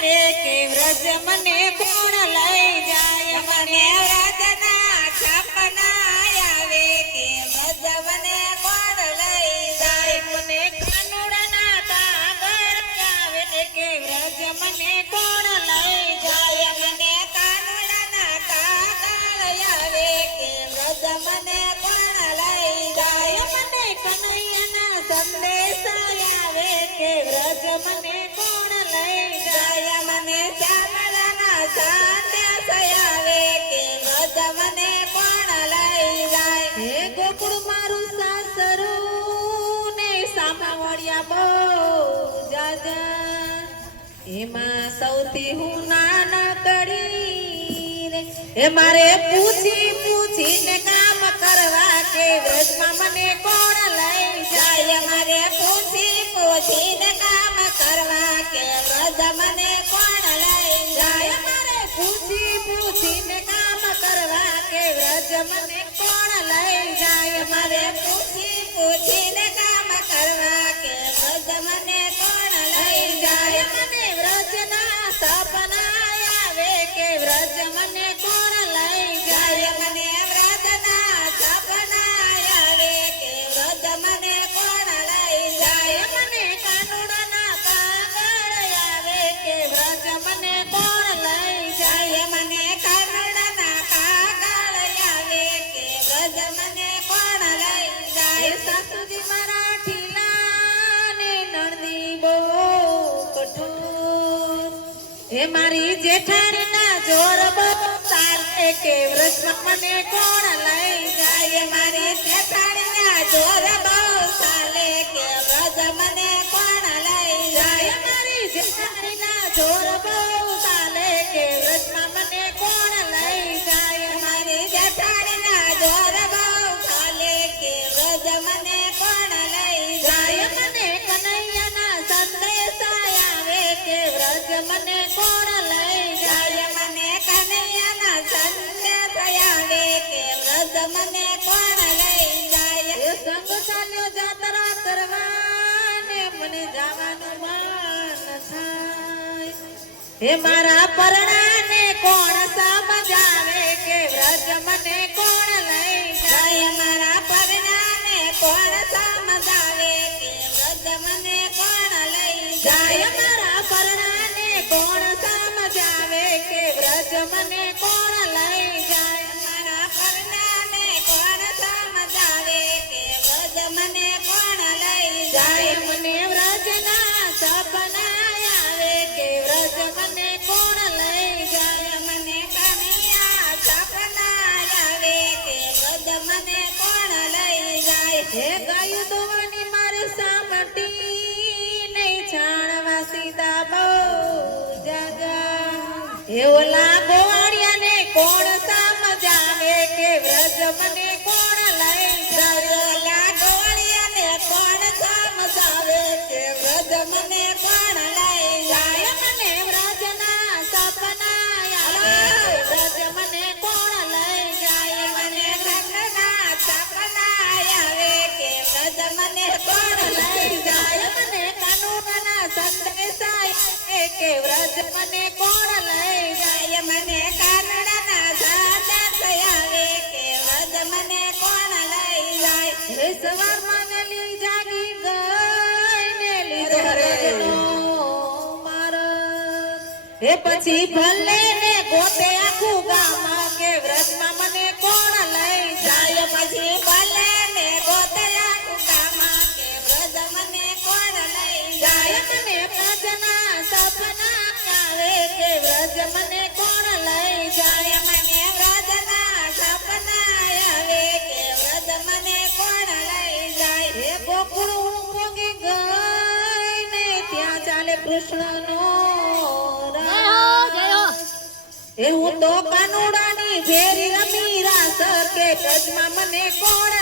રે કે વ્રજ મને કોણ લઈ મને કોણ લઈ જાય. હે ગોકુળ મારું સાસરું ને સામાવડિયા બહુ જાજા એમાં સૌથી હું નાના રે એ મારે પૂછી પૂછીને કામ કરવા કે વ્રજમાં મને કોણ લઈ જાય? મારે પૂછી પૂછીને કામ કરવા કે વ્રજ મને કોણ લઈ જાય? મારે પૂછી પૂછીને મને કોણ લઈ જાય? મારે પૂછી પૂછીને કામ કરવા કે વ્રજ મને કોણ લઈ જાય? મને વ્રજના સપના આવે કે વ્રજ મને કોણ લઈ હે મારી જેઠાણીના જોર બહુ ચાલે કે વ્રજમાં મને કોણ લઈ જાય? મારી જેઠાણીના જોર બહુ ચાલે કે વ્રત મને કોણ લઈ જાય? જાય મારી જેઠાણીના જોર બહુ મને કોણ લઈ જાય જાય મને કનૈયાના સંદેશ આવે કે વ્રજ મને કોણ લઈ જાય એ સંગ ચાલ્યો જાત્રા કરવા ને મને જવાનું મન થાય હે મારા પરણાને કોણ સમજાવે કે વ્રજ મને કોણ લઈ જાય જાય મારા પરણાને કોણ સમજાવે કે વ્રજ મને કોણ લઈ જાય જાય મારા પરણાને કોણ સમજાવે કે વ્રજ મને કોણ લઈ જાય? મારા પરણાને કોણ સમજાવે કે વ્રજ મને કોણ લઈ જાય? મને વ્રજના સપના આવે કે વ્રજ મને કોણ લઈ જાય? મને કનૈયા સપના આવે કે વ્રજ મને કોણ લઈ જાય? હે હે ઓલા ગોવાળિયાને કોણ સમજાવે કે વ્રજ મને કોણ લઈ જાય? ઓલા ગોળિયાને કોણ સમજાવે કે વ્રજ મને કોણ લઈ જાય? મને વ્રજના સપના આવે. વ્રજ મને કોણ લઈ જાય? મને વ્રજના સપના આવે કે વ્રજ મને કોણ લઈ જાય? મને કાનુડાના સંદેશ સાય કે વ્રજ મને કોણ હે સવારમાં વેલી જાગી ગઈ ને લીધો રજનો મારગ. હે પછી ભલે ને ગોતે આખું ગામ કે વ્રજમાં મને કોણ લઈ જાય જાય પછી ભલે ને ગોતલા કુકામાં કે વ્રજ મને કોણ લઈ જાય જાય મને પ્રજના સપના આવે કે વ્રજ મને કૃષ્ણનો રાસ. હું તો કાનુડાની ઘેરી રમી રાસ કે કચ્છમાં મને કોણ